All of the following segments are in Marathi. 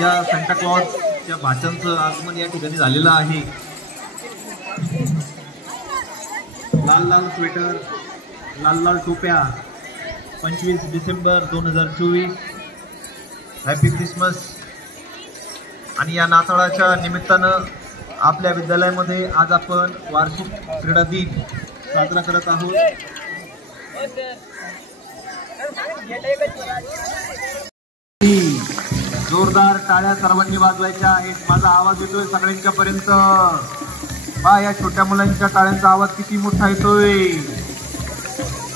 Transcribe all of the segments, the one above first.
या सांता क्लॉजच्या भाच्यांचं आगमन या ठिकाणी झालेलं आहे. लाल लाल स्वेटर, लाल लाल टोप्या. 25 डिसेंबर 2024. Happy Christmas. आणि या नाताळाच्या निमित्तानं आपल्या विद्यालयामध्ये आज आपण वार्षिक क्रीडा दिन साजरा करत आहोत. जोरदार टाळ्या सर्वांनी वाजवायच्या आहेत. माझा आवाज येतोय सगळ्यांच्या पर्यंत. पहा या छोट्या मुलांच्या टाळ्यांचा आवाज किती मोठा येतोय.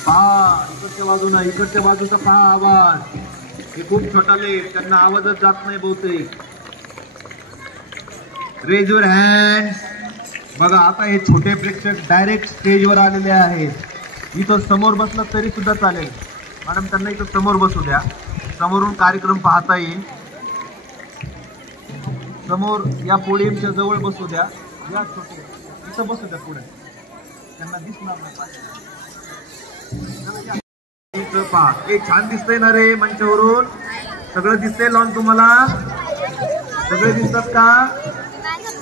पहा इकडच्या बाजूला, इकडच्या बाजूचा पहा आवाज. हे खूप छोटाले, त्यांना आवाजच जात नाही बहुतेक. Raise your hands. बघा आता हे छोटे प्रेक्षक डायरेक्ट स्टेजवर आलेले आहेत. इथं समोर बसलं तरी सुद्धा चालेल. मॅडम त्यांना इथं समोर बसू द्या, समोरून कार्यक्रम पाहता येईल. समोर या पोडियमच्या जवळ बसू द्या. या छोटे इथं बसू द्या पुढे, त्यांना दिसणार नाही. पहा हे छान दिसतंय ना रे मंचावरून. सगळं दिसतंय लॉन तुम्हाला, सगळे दिसतात का?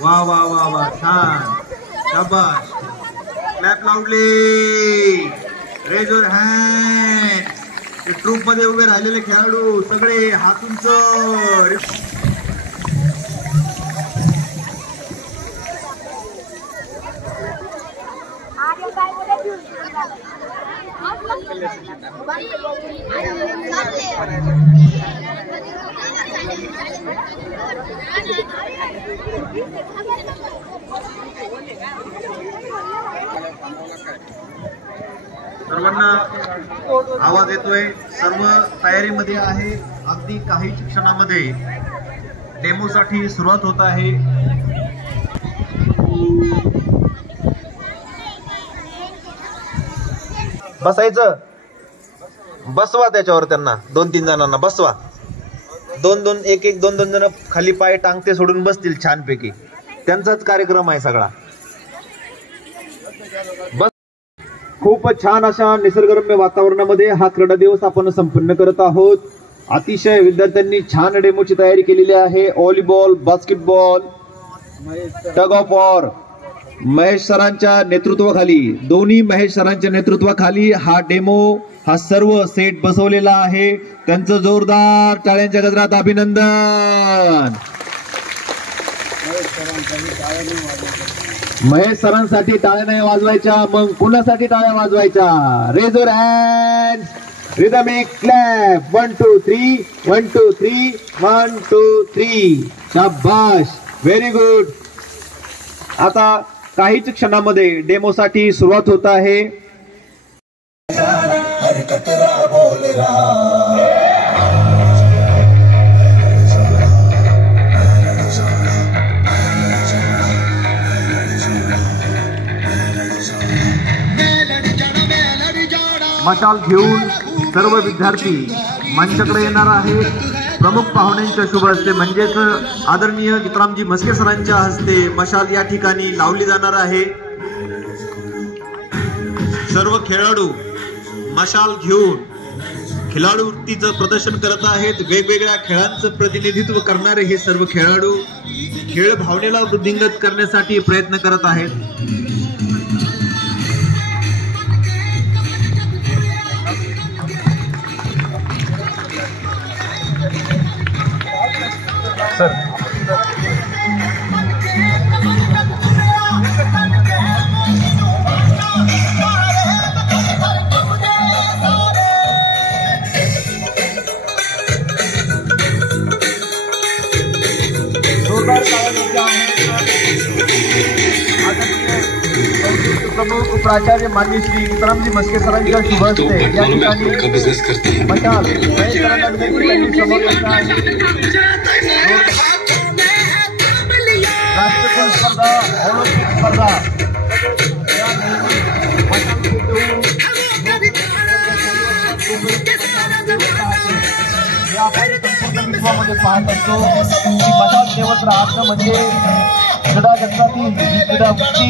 वा वा वा वा छान, शाबाश. क्लॅप लावले. Raise your hand. ट्रूप मध्ये उभे राहिलेले खेळाडू सगळे हात उंच. सर्वांना आवाज येतोय. सर्व तयारीमध्ये आहे. अगदी काही क्षणामध्ये डेमोसाठी सुरुवात होत आहे. बसायचं, बसवा त्याच्यावर त्यांना. 2-3 जणांना बसवा. 2-2 1-1 2-2 जण खाली पाय टांगते सोडून बसतील छानपैकी. त्यांचाच कार्यक्रम आहे सगळा. बस. खूप छान अशा निसर्गरम्य वातावरणामध्ये हा क्रीडा दिवस आपण संपन्न करत आहोत. अतिशय विद्यार्थ्यांनी छान डेमोची तयारी केलेली आहे. Volleyball, basketball, tug of war. Mahesh सरांच्या नेतृत्वाखाली, दोन्ही महेश सरांच्या नेतृत्वाखाली हा डेमो, हा सर्व सेट बसवलेला आहे. त्यांचं जोरदार टाळ्यांच्या गजरात अभिनंदन. महेश सरांसाठी टाळ्या नाही वाजवायच्या, मग कुणासाठी टाळ्या वाजवायच्या? Raise your hands. Rhythmic clap. 1 2 3 1 2 3 1 2 3. शाबाश, व्हेरी गुड. आता काहीच क्षणामध्ये डेमोसाठी सुरुवात होत आहे. मशाल घेऊन सर्व विद्यार्थी मंचाकडे येणार आहेत. प्रमुख पाहुण्यांच्या शुभ हस्ते म्हणजेच आदरणीय गीतारामजी म्हस्के सरांच्या हस्ते मशाल या ठिकाणी लावली जाणार आहे. सर्व खेळाडू मशाल घेऊन खिलाडूवृत्तीचं प्रदर्शन करत आहेत. वेगवेगळ्या खेळांचं प्रतिनिधित्व करणारे हे सर्व खेळाडू खेळ भावनेला वृद्धिंगत करण्यासाठी प्रयत्न करत आहेत. सर प्रमुख प्राचार्य माननीय श्री गीतारामजी म्हस्के सरांच्या शुभ हस्ते या ठिकाणी मशाल राष्ट्रकुल स्पर्धा, ऑलिम्पिक स्पर्धा आपण संपूर्ण विश्वामध्ये पाहत असतो की मशाल देवत राहणं म्हणजे क्रीडा जगतातील क्रीडावृत्ती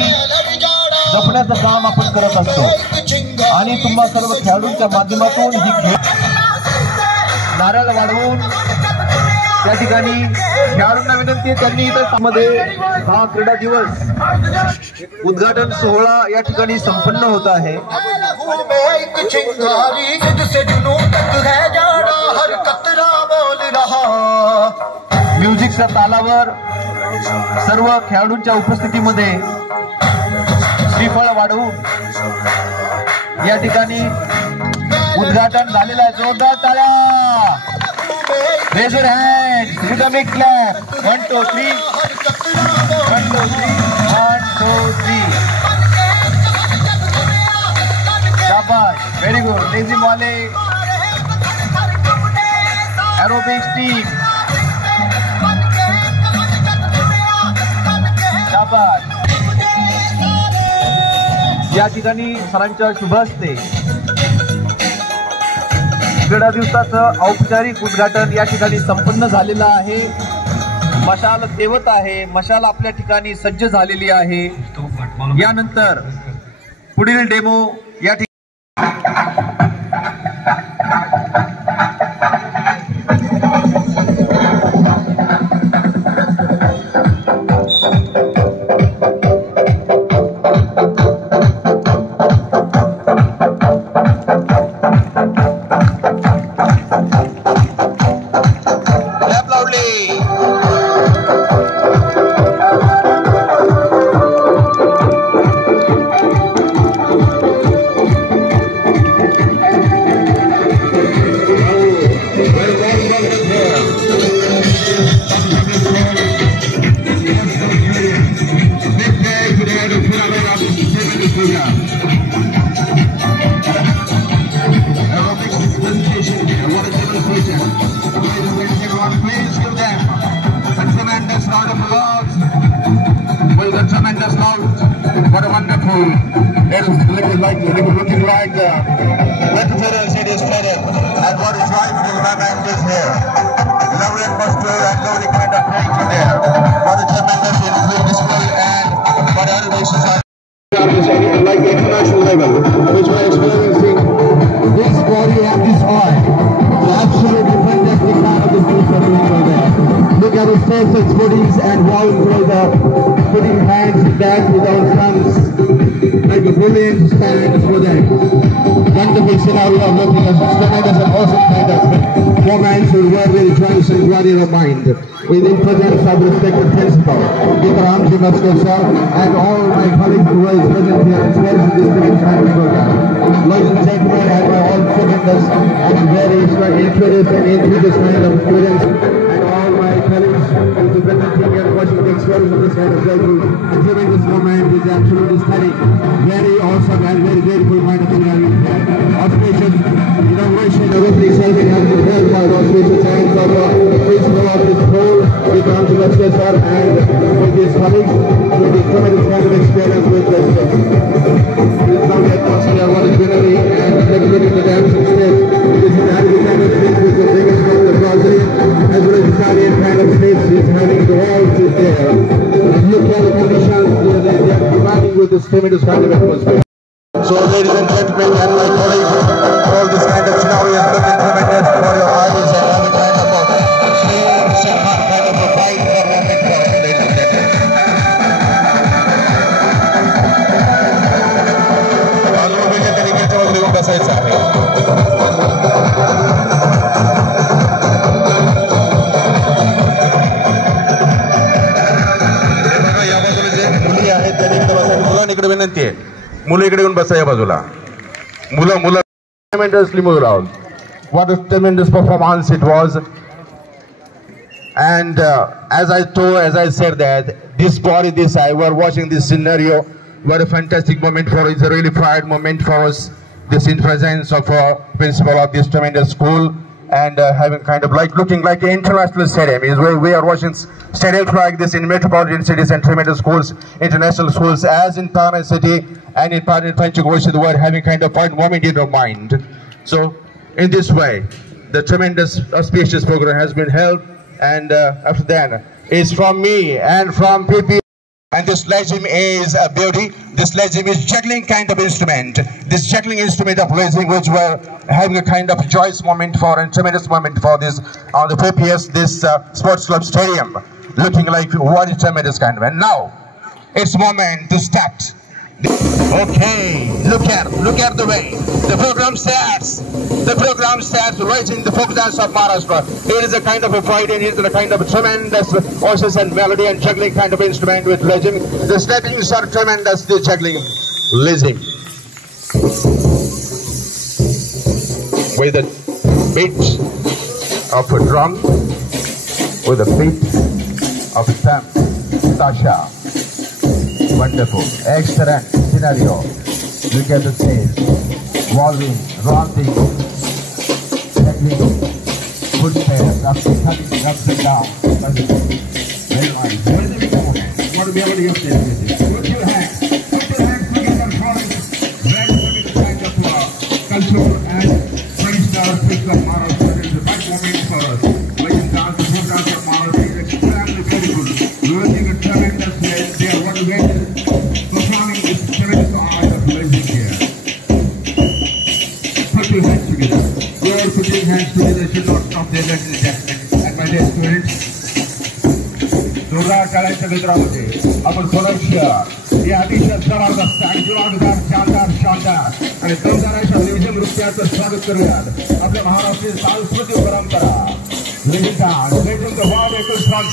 जपण्याचं काम आपण करत असतो. आणि तुम्हा सर्व खेळाडूंच्या माध्यमातून ही खेळ नारळ वाढवून त्या ठिकाणी खेळाडूंना विनंती आहे त्यांनी इथं मध्ये हा क्रीडा दिवस उद्घाटन सोहळा या ठिकाणी संपन्न होत आहे. म्युझिकच्या तालावर सर्व खेळाडूंच्या उपस्थितीमध्ये श्रीफळ वाढवून या ठिकाणी उद्घाटन झालेलं आहे. जोरदार टाळ्या. Raise your hands. Rhythmic clap. 1 2 3. 1 2 3. 1 2 3. शाबाश. Very good. Lazy वाले. Aerobics team. शाबाश. या ठिकाणी सरांच्या शुभ हस्ते क्रीडा दिवसाचं औपचारिक उद्घाटन या ठिकाणी संपन्न झालेलं आहे. मशाल तेवत आहे. मशाल आपल्या ठिकाणी सज्ज झालेली आहे. यानंतर पुढील डेमो या ठिकाणी what a wonderful, it is looking like Metropolitan City Stadium, and what is right with the man is here. Lovely atmosphere and lovely kind of playing there. What a tremendous display and what other races are like the international level, which we're experiencing this body and this eye. The absolutely fantastic kind of the people doing there. Look at the faces, footies and walls for the putting hands back without thumbs, like a brilliant stand for them. Wonderful scenario of looking at tremendous and awesome kind of moments who were really transcend body and mind. Within presence of respected principal, Mr. Amji Maskosar, and all my colleagues who are present here and sponsor this great kind of program. Ladies and gentlemen, and my all tremendous and very intuitive and intuitive kind of students, and all my colleagues who are presenting and watching the experience of this kind of joyful and during this moment is absolutely stunning, very awesome and very beautiful kind of scenario. Auspicious inauguration of opening ceremony has been held by the auspicious hands of the principal of this school. We come to Mr. Sir and with his colleagues to the tremendous kind of experience with this. This is now the atmosphere of what is generally and decorating the dancing stage. This is having kind of stage with the biggest one of the Brazil, as well as Italian kind of stage is having the walls is there. And look at the conditions, they are providing with this tremendous kind of atmosphere. So ladies and gentlemen and my colleagues, all this kind of scenario is looking tremendous for your eyes and having kind of a kind of a fight for moment for us, ladies and gentlemen. बाजूला वेगळ्या तरीकेच्या वगैरे येऊन बसायचं आहे. या बाजूला जे मुली आहेत त्यांनी इकडे बसायला मुलांकडे विनंती आहे. मुलं इकडे येऊन बसा या बाजूला. मुलं tremendously moved out. What a tremendous performance it was. And as I said that this body, this eye, we're watching this scenario. What a fantastic moment for us. It's a really proud moment for us. This in presence of a principal of this tremendous school and having kind of like looking like an international stadium. Is where we are watching stadiums like this in metropolitan cities and tremendous schools, international schools, as in Thane city and in part in Panchagosha, we're having kind of one moment in our mind. So in this way, the tremendous auspicious program has been held. And after that, it's from me and from PP. And this legim is a beauty. This legim is juggling kind of instrument. This juggling instrument of legim, which we're having a kind of joyous moment for and tremendous moment for this on the PPS, this sports club stadium, looking like what a tremendous kind of. And now it's moment to start. Okay, look at the way the program starts. The program starts raising the folk dance of Maharashtra. It is a kind of a pride and it is a kind of a tremendous voices and melody and juggling kind of instrument with legim. The steppings are tremendous, the juggling legim. With the beat of a drum, with the beat of a thumb, Tasha. Wonderful, excellent scenario. Look at the stage, walling, rounding, technique, footsteps, ups and down. Very nice. What a melody of this music. Put your hands together for it. Very kind of culture and freestyle fix of Maharashtra. It is the right moment for us. Like in dance, the folk dance of Maharashtra is extremely beautiful. Learning a tremendous way. They are one way. Performing this tremendous art of legend here. Put your hands together. Your putting hands together should not stop their ladies and gentlemen. And my dear students, जोरदार टाळ्यांच्या गजरामध्ये आपण सोलापूर या अतिशय जबरदस्त आणि जुळवणादार शानदार आणि दमदार अशा लेझिम नृत्याचं स्वागत करूयात. आपल्या महाराष्ट्रीय सांस्कृतिक परंपरा लेझिम द वाव एकूण स्ट्रॉंग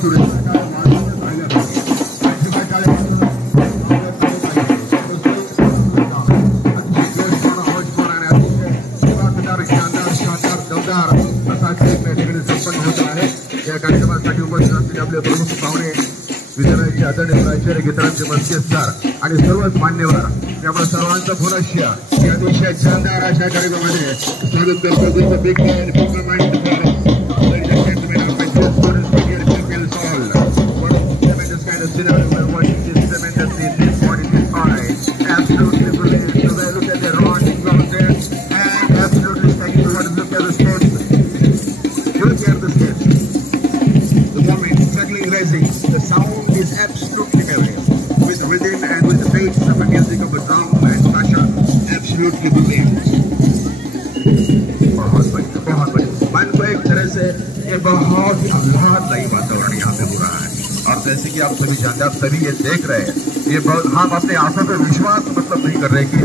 या कार्यक्रमासाठी उपस्थित असलेले आपले प्रमुख पाहुणे विद्यालयाचे आदरणीय प्राचार्य गीतारामचे मस्केसकर आणि सर्वच मान्यवर त्यामुळे सर्वांचं पुनश्च या अतिशय शानदार अशा कार्यक्रमामध्ये स्वागत करतो. Big man the sound is absolutely heavy with rhythm and with the bass of the music of the drum and Tasha, absolutely brilliant. बहुत बढ़िया। मन को एक तरह से ये बहुत ही आह्लाददायी वातावरण यहाँ पे हो रहा है और जैसे कि आप सभी जानते हैं, आप सभी ये देख रहे हैं, ये बहुत हम अपने आंखों पर विश्वास मतलब नहीं कर रहे कि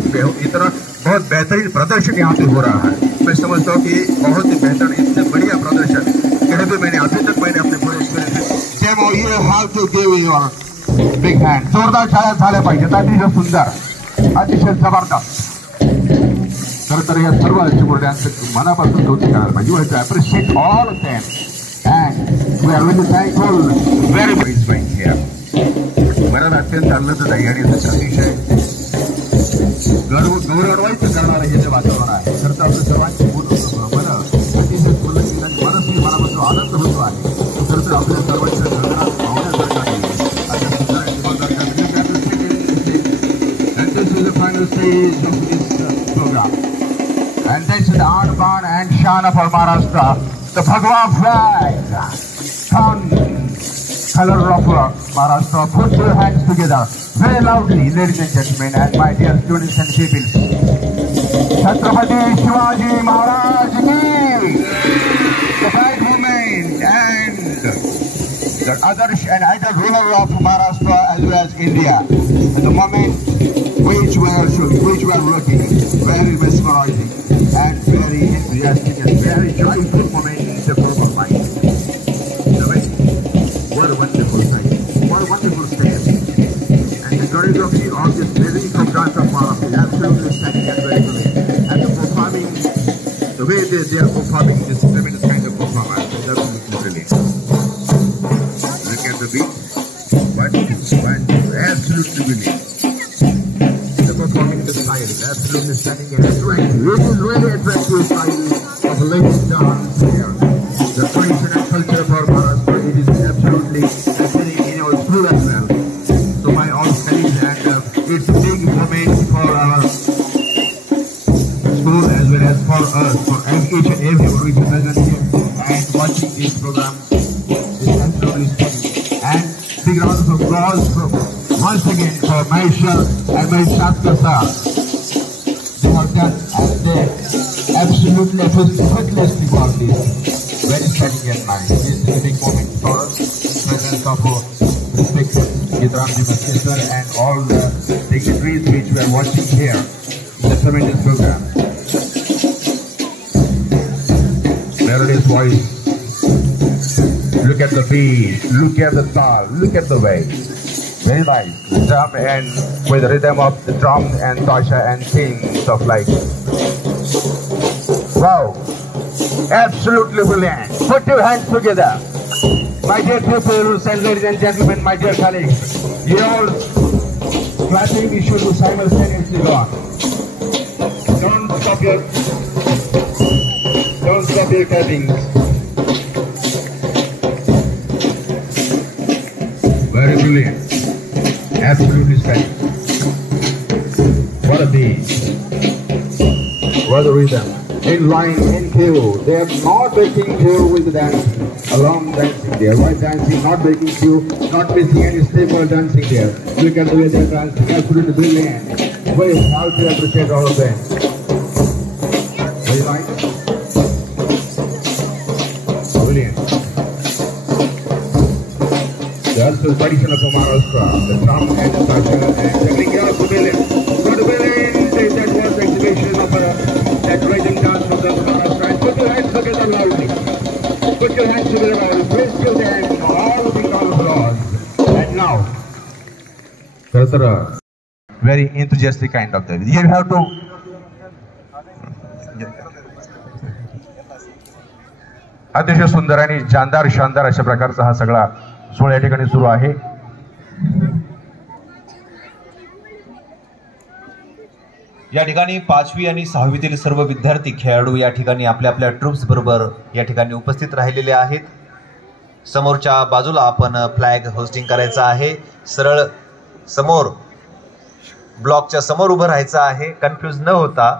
इतना बहुत बेहतरीन प्रदर्शन यहाँ पे हो रहा है। मैं समझता हूँ कि बहुत ही बेहतरीन इतने बढ़िया प्रदर्शन कहीं भी मैंने अभी तक मैंने अपने पूरे Demo, you have to give your big hand. जोरदार छाया झाले पाहिजे, अतिशय सुंदर, अतिशय जबरदस्त. तर या सर्व चिमुरड्यांचं मनापासून कौतुक करायला पाहिजे. You have to appreciate all of them, and we are really thankful. Very very fine here. मला अत्यंत आनंद आहे आणि अतिशय गौरवान्वित करणारं हे जे वातावरण आहे. खरं तर आपल्या सर्वांची मला अतिशय फुललेली आणि मनस्वी मनापासून आनंद होतो आहे. खरं तर आपल्या सर्वांच्या घरात पाहुण्यासारखं आहे. And this is the final stage of this program. And this is the Arban and Shan of Maharashtra, the Bhagwa flag. Come, color of Maharashtra, put your hands together very loudly, ladies and gentlemen, and my dear students and people. Chhatrapati Shivaji Maharaj ki, the flag movement and the Adarsh and idol ruler of Maharashtra as well as India. At the moment which were working, very mesmerizing and very enthusiastic and very joyful moment in the form of life. What a wonderful sight, what a wonderful stage. And the choreography of this living from dance of Maharashtra is absolutely stunning and very brilliant. And the performing, the way they are performing this tremendous kind of performance is absolutely brilliant. Look at the beat, absolutely brilliant. The performing the style is absolutely stunning and attractive. It is really attractive style of ladies dance here. The tradition and culture of our Maharashtra, it is absolutely happening in our school as well. So my all colleagues, and it's a big moment for our school as well as for us, for each and everyone who is present here and watching this program. It's absolutely stunning. And big round of applause once again for Maishal and Maishal sir. They have done and they absolutely effortlessly for this. Very stunning and nice. This is a big moment for us. Presence of respected Gitaramji Maskeswar and all the dignitaries which we are watching here in the tremendous program. Melodious voice. Look at the beat, look at the tal, look at the way. Very nice. The drum and with the rhythm of the drum and Tasha and things of like. Wow. Absolutely brilliant. Put your hands together. My dear pupils and ladies and gentlemen, my dear colleagues, your clapping should be simultaneously gone. Don't stop your clapping. Very brilliant. Absolutely stunning. What a beat. What a rhythm. In line, in queue. They are not breaking queue with the dancing. Along dancing there. While dancing, not breaking queue, not missing any step while dancing there. Look at the way they are dancing. Absolutely brilliant. Wait, how to appreciate all of them. Very nice. Brilliant. That's the tradition of Maharashtra, the drum and the Tasha and the bring out the villain. So the villain, that was the exhibition of that rhythm dance from the Maharashtra. And put your hands together loudly. Put your hands together loudly. Praise your hands. All of the तर very enthusiastic kind of that. You have to अतिशय सुंदर आणि शानदार शानदार अशा प्रकारचा हा सगळा सोहळा या ठिकाणी सुरू आहे. या ठिकाणी 5वी आणि 6वीतील सर्व विद्यार्थी खेळाडू या ठिकाणी आपल्या आपल्या ट्रूप्स बरोबर या ठिकाणी उपस्थित राहिलेले आहेत. समोरच्या बाजूला आपण फ्लॅग होस्टिंग करायचं आहे. सरळ समोर ब्लॉकच्या समोर उभं राहायचं आहे, कन्फ्यूज न होता.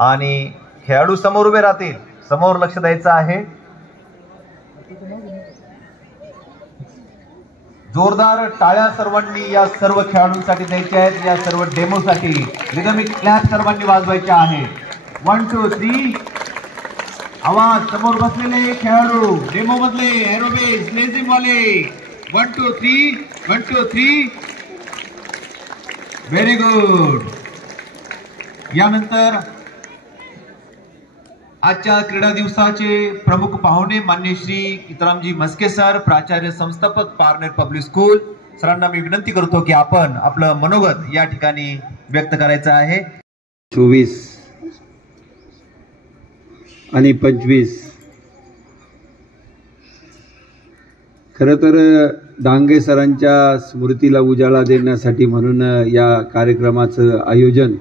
आणि खेळाडू समोर उभे राहतील, समोर लक्ष द्यायचं आहे. जोरदार टाळ्या सर्वांनी या सर्व खेळाडूंसाठी द्यायच्या आहेत. या सर्व डेमोसाठी रिदमिक क्लॅप सर्वांनी वाजवायचे आहे. 1 2 3 आवाज. समोर बसलेले खेळाडू डेमो मधले एरोबेस लेझिम वाले 1 2 3 1 2 3 व्हेरी गुड. यानंतर आजच्या क्रीडा दिवसाचे प्रमुख पाहुणे मान्य श्री कितरामजी मस्के सर, प्राचार्य संस्थापक पारनेर पब्लिक स्कूल. सरांना मी विनंती करतो की आपण आपलं मनोगत या ठिकाणी व्यक्त करायचं आहे. 24 आणि 25 खरं तर डांगे सरांच्या स्मृतीला उजाळा देण्यासाठी म्हणून या कार्यक्रमाचं आयोजन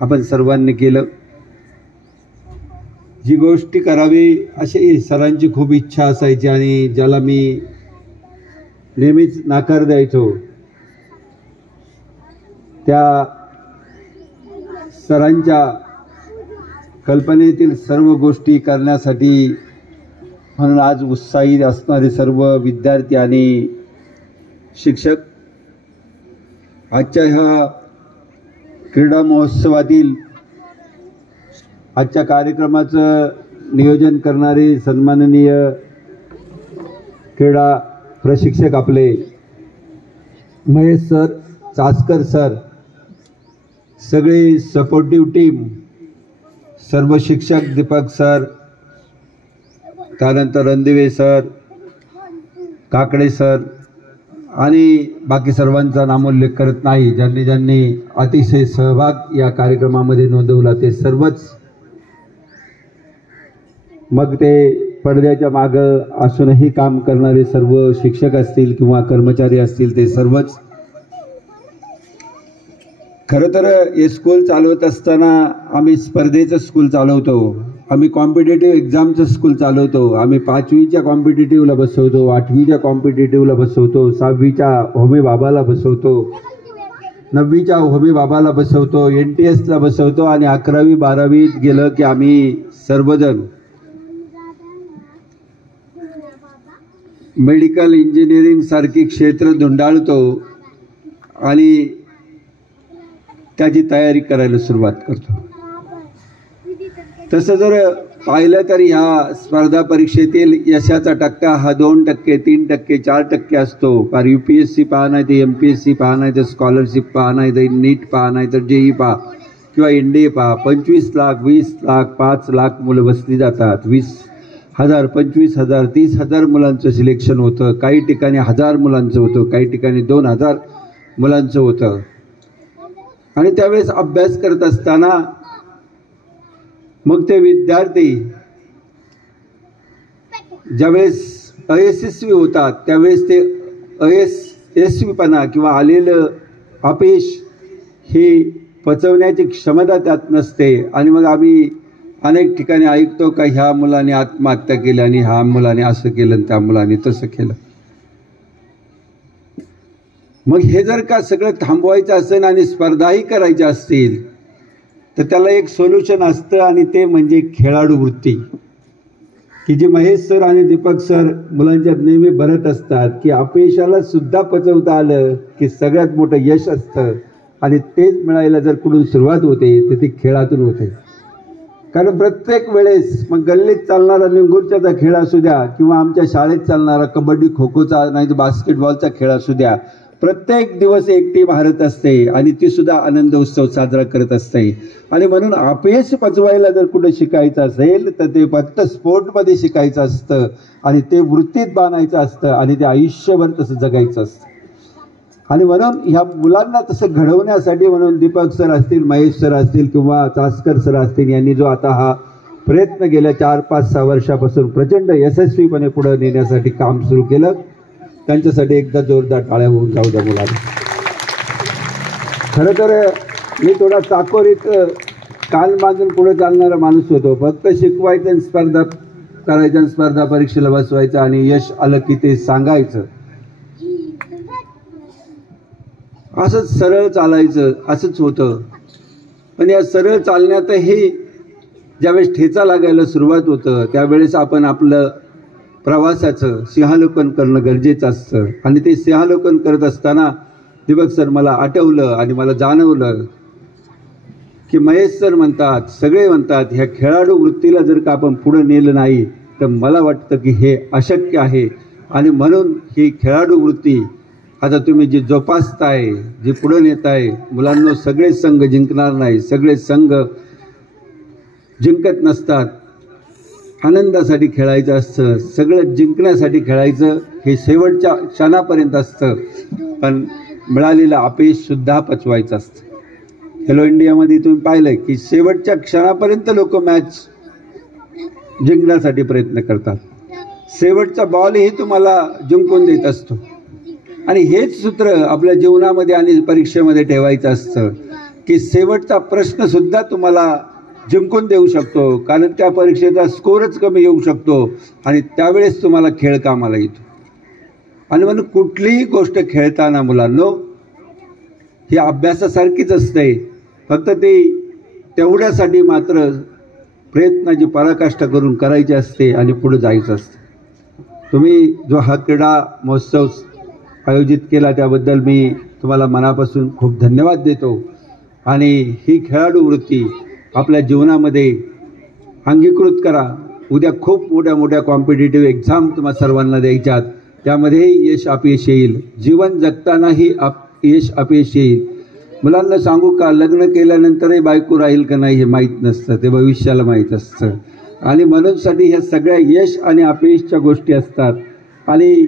आपण सर्वांनी केलं. जी गोष्टी करावी अशी सरांची खूप इच्छा असायची आणि ज्याला मी नेहमीच नाकार द्यायचो, त्या सरांच्या कल्पनेतील सर्व गोष्टी करण्यासाठी म्हणून आज उत्साही असणारे सर्व विद्यार्थी आणि शिक्षक आजच्या ह्या क्रीडा महोत्सवातील आजच्या कार्यक्रमाचं नियोजन करणारे सन्माननीय क्रीडा प्रशिक्षक आपले महेश सर, चासकर सर, सगळे सपोर्टिव्ह टीम, सर्व शिक्षक दीपक सर, त्यानंतर रणदिवे सर, काकडे सर आणि बाकी सर्वांचा नामोल्लेख करत नाही. ज्यांनी ज्यांनी अतिशय सहभाग या कार्यक्रमामध्ये नोंदवला ते सर्वच, मग ते पडद्याच्या मागं असूनही काम करणारे सर्व शिक्षक असतील किंवा कर्मचारी असतील ते सर्वच. खरं तर हे स्कूल चालवत असताना आम्ही स्पर्धेचं स्कूल चालवतो, आम्ही कॉम्पिटेटिव्ह एक्झामचं स्कूल चालवतो, आम्ही 5वीच्या कॉम्पिटेटिव्हला बसवतो, 8वीच्या कॉम्पिटेटिव्हला बसवतो, 6वीच्या होमी बाबाला बसवतो, 9वीच्या होमी बाबाला बसवतो, NTSला बसवतो आणि 11वी 12वीत गेलं की आम्ही सर्वजण मेडिकल इंजिनिअरिंग सारखी क्षेत्र धुंडाळतो आणि त्याची तयारी करायला सुरुवात करतो. तसं जर पाहिलं तर ह्या स्पर्धा परीक्षेतील यशाचा टक्का हा 2%, 3%, 4% असतो. फार UPSC पहा, नाही तर MPSC पहा, नाही तर स्कॉलरशिप पहा, नाही तर नीट पहा, नाही तर JEE पहा किंवा NDA पहा. 25 लाख, 20 लाख, 5 लाख मुलं बसली जातात. 20,000, 25,000, 30,000 मुलांचं सिलेक्शन होतं. काही ठिकाणी 1000 मुलांचं होतं, काही ठिकाणी 2000 मुलांचं होतं. आणि त्यावेळेस अभ्यास करत असताना मग ते विद्यार्थी ज्यावेळेस अयशस्वी होतात त्यावेळेस ते अयशस्वीपणा किंवा आलेलं अपयश ही पचवण्याची क्षमता त्यात नसते. आणि मग आम्ही अनेक ठिकाणी ऐकतो का ह्या मुलाने आत्महत्या केली आणि ह्या मुलाने असं केलं आणि त्या मुलाने तसं केलं. मग हे जर का सगळं थांबवायचं असेल आणि स्पर्धाही करायच्या असतील तर त्याला एक सोल्युशन असतं आणि ते म्हणजे खेळाडू वृत्ती, की जी महेश सर आणि दीपक सर मुलांच्यात नेहमी भरत असतात की अपयशाला सुद्धा पचवता आलं की सगळ्यात मोठं यश असतं. आणि तेच मिळायला जर कुठून सुरुवात होते तर ती खेळातून होते. कारण प्रत्येक वेळेस मग गल्लीत चालणारा निंगुरच्याचा खेळ असू द्या किंवा आमच्या शाळेत चालणारा कबड्डी खो खोचा नाही तर बास्केटबॉलचा खेळ असू द्या, प्रत्येक दिवस एक टीम हारत असते आणि ती सुद्धा आनंद उत्सव साजरा करत असते. आणि म्हणून अपयश पचवायला जर कुठे शिकायचं असेल तर ते फक्त स्पोर्टमध्ये शिकायचं असतं आणि ते वृत्तीत बांधायचं असतं आणि ते आयुष्यभर तसं जगायचं असतं. आणि म्हणून ह्या मुलांना तसं घडवण्यासाठी म्हणून दीपक सर असतील, महेश सर असतील किंवा चासकर सर असतील यांनी जो आता हा प्रयत्न गेल्या 4-5-6 वर्षापासून प्रचंड यशस्वीपणे पुढे नेण्यासाठी काम सुरू केलं, त्यांच्यासाठी एकदा जोरदार टाळ्या होऊन जाऊ द्या मुलांना. खरं तर मी थोडा चाकोरीत कान बांधून पुढे चालणारा माणूस होतो. फक्त शिकवायचं आणि स्पर्धा करायच्या आणि स्पर्धा परीक्षेला बसवायचं आणि यश आलं की ते सांगायचं, असंच सरळ चालायचं, असंच होतं. पण या सरळ चालण्यातही ज्यावेळेस ठेचा लागायला सुरुवात होतं त्यावेळेस आपण आपलं प्रवासाचं सिंहावलोकन करणं गरजेचं असतं. आणि ते सिंहावलोकन करत असताना दीपक सर मला आठवलं आणि मला जाणवलं की महेश सर म्हणतात, सगळे म्हणतात, ह्या खेळाडू वृत्तीला जर का आपण पुढे नेलं नाही तर मला वाटतं की हे अशक्य आहे. आणि म्हणून ही खेळाडू वृत्ती आता तुम्ही जी जोपासताय, जी पुढे नेताय, मुलांना सगळे संघ जिंकणार नाही, सगळे संघ जिंकत नसतात. आनंदासाठी खेळायचं असतं, सगळं जिंकण्यासाठी खेळायचं, हे शेवटच्या क्षणापर्यंत असतं. पण मिळालेलं अपयश सुद्धा पचवायचं असतं. खेलो इंडियामध्ये तुम्ही पाहिलं की शेवटच्या क्षणापर्यंत लोक मॅच जिंकण्यासाठी प्रयत्न करतात. शेवटचा बॉलही तुम्हाला जिंकून देत असतो. आणि हेच सूत्र आपल्या जीवनामध्ये आणि परीक्षेमध्ये ठेवायचं असतं की शेवटचा प्रश्न सुद्धा तुम्हाला जिंकून देऊ शकतो, कारण त्या परीक्षेचा स्कोरच कमी येऊ शकतो आणि त्यावेळेस तुम्हाला खेळ कामाला येतो. आणि म्हणून कुठलीही गोष्ट खेळताना मुलांनो ही अभ्यासासारखीच असते, फक्त ते तेवढ्यासाठी मात्र प्रयत्नाची पराकाष्ठा करून करायची असते आणि पुढे जायचं असतं. तुम्ही जो हा क्रीडा महोत्सव आयोजित केला त्याबद्दल मी तुम्हाला मनापासून खूप धन्यवाद देतो. आणि ही खेळाडू वृत्ती आपल्या जीवनामध्ये अंगीकृत करा. उद्या खूप मोठ्या मोठ्या कॉम्पिटिटिव्ह एक्झाम तुम्हा सर्वांना द्यायच्यात, त्यामध्येही यश अपयश येईल. जीवन जगतानाही यश अपयश येईल. मुलांना सांगू का, लग्न केल्यानंतरही बायको राहील का नाही हे माहीत नसतं, ते भविष्याला माहीत असतं. आणि म्हणूनसाठी ह्या सगळ्या यश आणि अपयशच्या गोष्टी असतात. आणि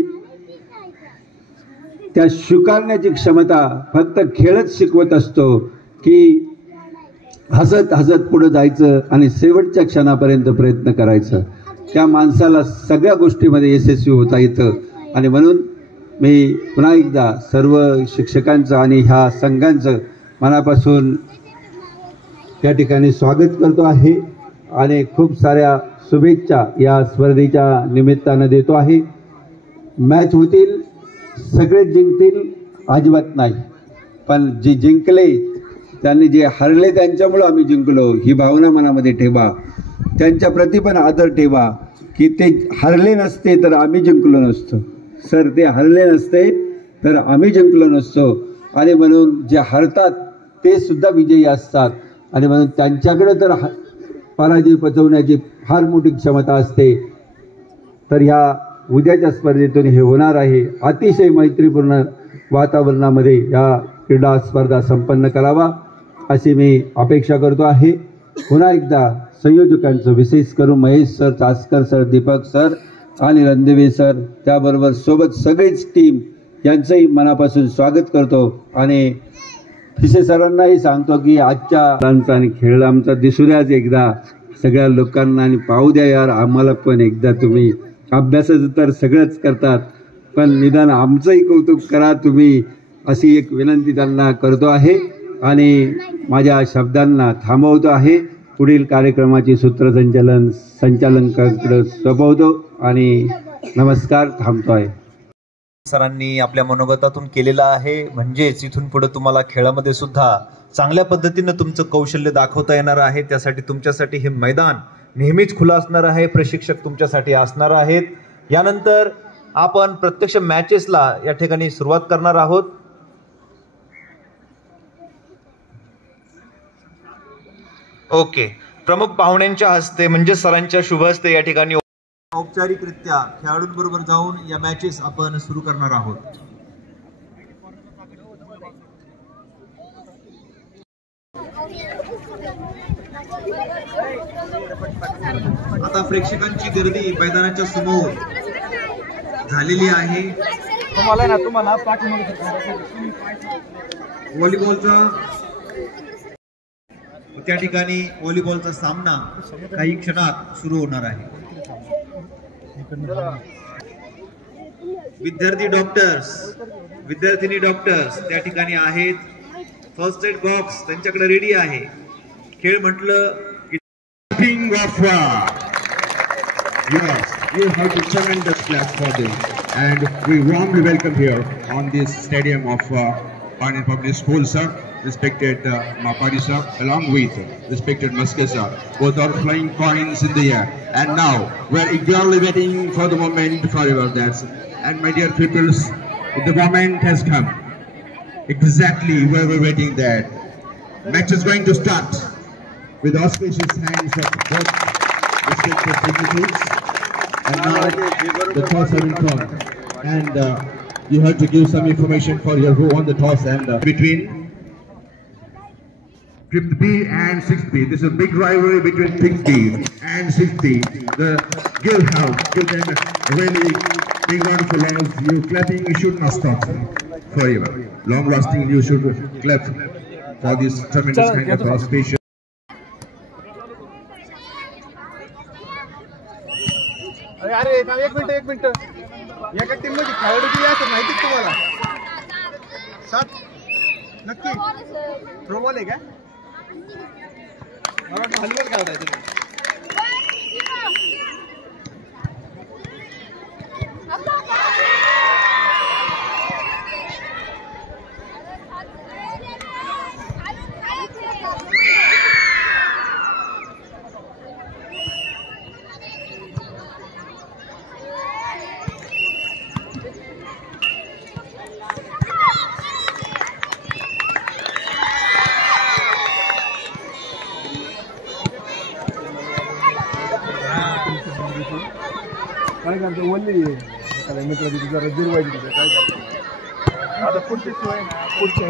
त्या स्वीकारण्याची क्षमता फक्त खेळच शिकवत असतो की हसत हसत पुढे जायचं आणि शेवटच्या क्षणापर्यंत प्रयत्न करायचं. त्या माणसाला सगळ्या गोष्टीमध्ये यशस्वी होता येतं. आणि म्हणून मी पुन्हा एकदा सर्व शिक्षकांचं आणि ह्या संघांचं मनापासून त्या ठिकाणी स्वागत करतो आहे आणि खूप साऱ्या शुभेच्छा या स्पर्धेच्या निमित्तानं देतो आहे. मॅच होतील, सगळे जिंकतील अजिबात नाही, पण जे जिंकले त्यांनी, जे हरले त्यांच्यामुळं आम्ही जिंकलो ही भावना मनामध्ये ठेवा. त्यांच्या प्रति पण आदर ठेवा की ते हरले नसते तर आम्ही जिंकलो नसतो. सर, ते हरले नसते तर आम्ही जिंकलो नसतो. आणि म्हणून जे हरतात ते सुद्धा विजयी असतात. आणि म्हणून त्यांच्याकडे तर पराजय पचवण्याची फार मोठी क्षमता असते. तर ह्या उद्याच्या स्पर्धेतून हे होणार आहे. अतिशय मैत्रीपूर्ण वातावरणामध्ये या क्रीडा स्पर्धा संपन्न करावा अशी मी अपेक्षा करतो आहे. पुन्हा एकदा संयोजकांचं विशेष करून Mahesh sir, Chaskar sir, Deepak sir आणि रणदेवे सर, त्याबरोबर सोबत सगळीच टीम यांचंही मनापासून स्वागत करतो. आणि फिसे सरांनाही सांगतो की आजच्या आणि खेळ आमचा दिसू द्याच एकदा सगळ्या लोकांना आणि पाहू द्या यार आम्हाला पण एकदा. तुम्ही अभ्यासाचं तर सगळंच करतात पण निदान आमचंही कौतुक करा तुम्ही, अशी एक विनंती त्यांना करतो आहे. आणि माझ्या शब्दांना थांबवतो आहे. पुढील कार्यक्रमाची संचालकांकडे सोपवतो आणि नमस्कार, थांबतो आहे. सरांनी आपल्या मनोगतातून केलेला आहे. म्हणजेच इथून पुढे तुम्हाला खेळामध्ये सुद्धा चांगल्या पद्धतीनं तुमचं कौशल्य दाखवता येणार आहे. त्यासाठी तुमच्यासाठी हे मैदान नेहमीच खुलं असणार आहे. प्रशिक्षक तुमच्यासाठी असणार आहेत. यानंतर आपण प्रत्यक्ष मॅचेसला या ठिकाणी सुरुवात करणार आहोत. ओके, प्रमुख पाहुण्यांच्या हस्ते म्हणजे सरांच्या शुभ हस्ते या ठिकाणी औपचारिकरित्या खेळाडूंबरोबर जाऊन या मॅचेस आपण सुरू करणार आहोत. प्रेक्षकांची गर्दी मैदानाच्या समोर झालेली आहे. तुम्हाला व्हॉलीबॉलचा त्या ठिकाणी व्हॉलीबॉलचा सामना काही क्षणात सुरू होणार आहे. विद्यार्थिनी डॉक्टर्स त्या ठिकाणी आहेत. फर्स्ट एड बॉक्स त्यांच्याकडे रेडी आहे. खेळ म्हटलं की yes, you have to tremendous clap for this, and we warmly welcome here on this stadium of Pioneer Public School, sir. Respected Mapari sir, along with respected Maske sir, both are flying coins in the air, and now we are eagerly waiting for the moment forever. That's and my dear peoples, the moment has come. Exactly where we're waiting. That match is going to start with auspicious hands of both respected dignitaries. And now the toss has been called, and you have to give some information for your who won the toss and between 5th B and 6th B. This is a big rivalry between 5th B and 6th B. Give them really big round of applause. You clapping, you should not stop forever. Long lasting, you should clap for this tremendous kind of auspicious. अरे एक मिनिट एका टीम मध्ये खेळाडू किती असतात माहिती तुम्हाला? 7 नक्की प्रो बॉल आहे का? मला वाटतं व्हॉलीबॉल खेळताय तुम्ही. काय करतो बोलली मित्र जरा जिरवायची काय करतो आता पुढची सोय पुढच्या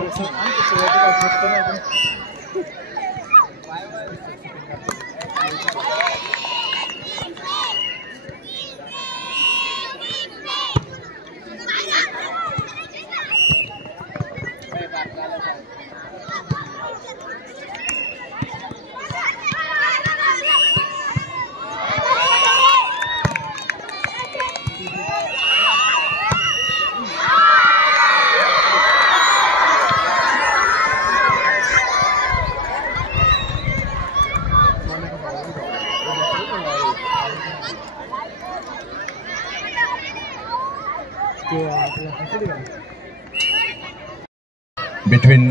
Between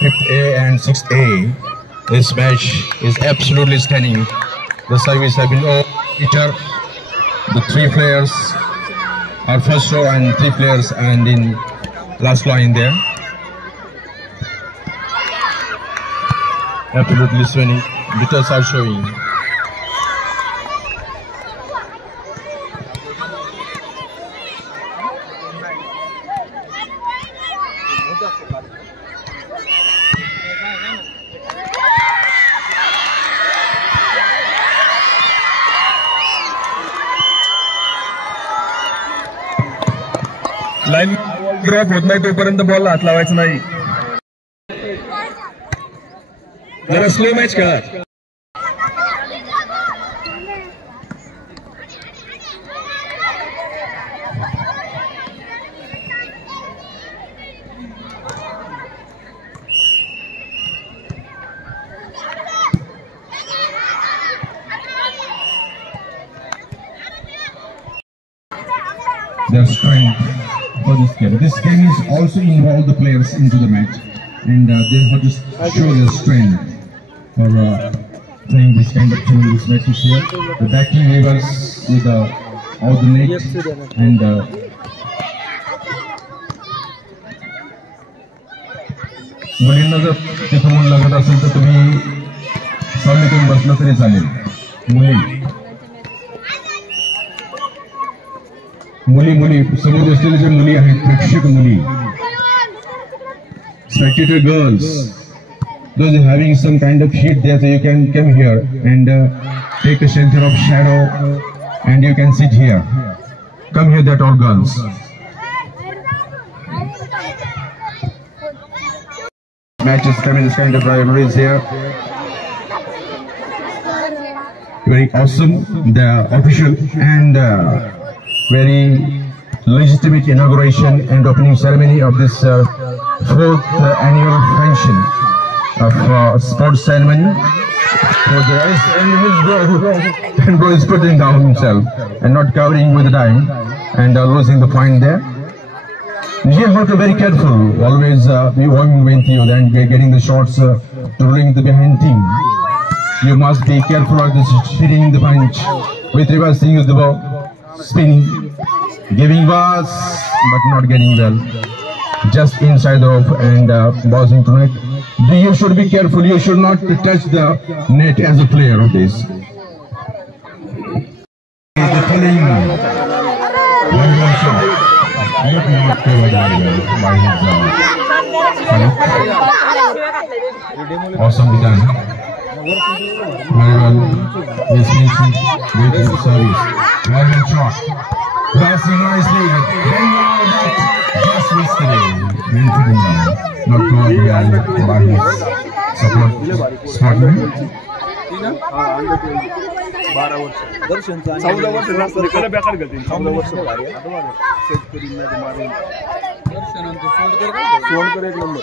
5th A and 6th A, this match is absolutely stunning. The service have been all hitter. The 3 players are first row and 3 players and in last line there. Absolutely stunning. Details are showing. Line drop होत नाही तोपर्यंत बॉल हात लावायचा नाही. जरा स्लो मॅच खेळा. Their strength for this game. This game is also involve the players into the match, and they have to show their strength for playing this kind of tremendous matches here. The backing levers with all the net and मुलींना जर तिथं मन लागत असेल तर तुम्ही सावलीतून बसलं तरी चालेल. मुली समोर असलेल्या ज्या मुली आहेत, प्रेक्षक मुली, spectator girls, those having some kind of heat there, so you can come here and take a shelter of shadow, and you can sit here. Come here, that all girls. Matches coming, this kind of rivalries here. Very awesome, the official and very legitimate inauguration and opening ceremony of this fourth annual function of sports ceremony. For the rest, and bro is putting down himself and not covering with the time and losing the point there. You have to be very careful, always be working with you, then getting the shots rolling the behind team. You must be careful of this hitting the punch with reversing the ball, spinning, giving pass but not getting well. Just inside the rope and bouncing to net. You should be careful, you should not touch the net as a player of this. Awesome done. Very well. Yes, with his service. Very well shot. Passing nicely. Then that just yesterday. And putting down. Not caught well by his support. दर्शन 14 वर्ष रास्ता कला बेकार गेलते 14 वर्ष शेतकरी मध्ये मारून दर्शनांचं सोड कर एक नंबर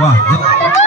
वाह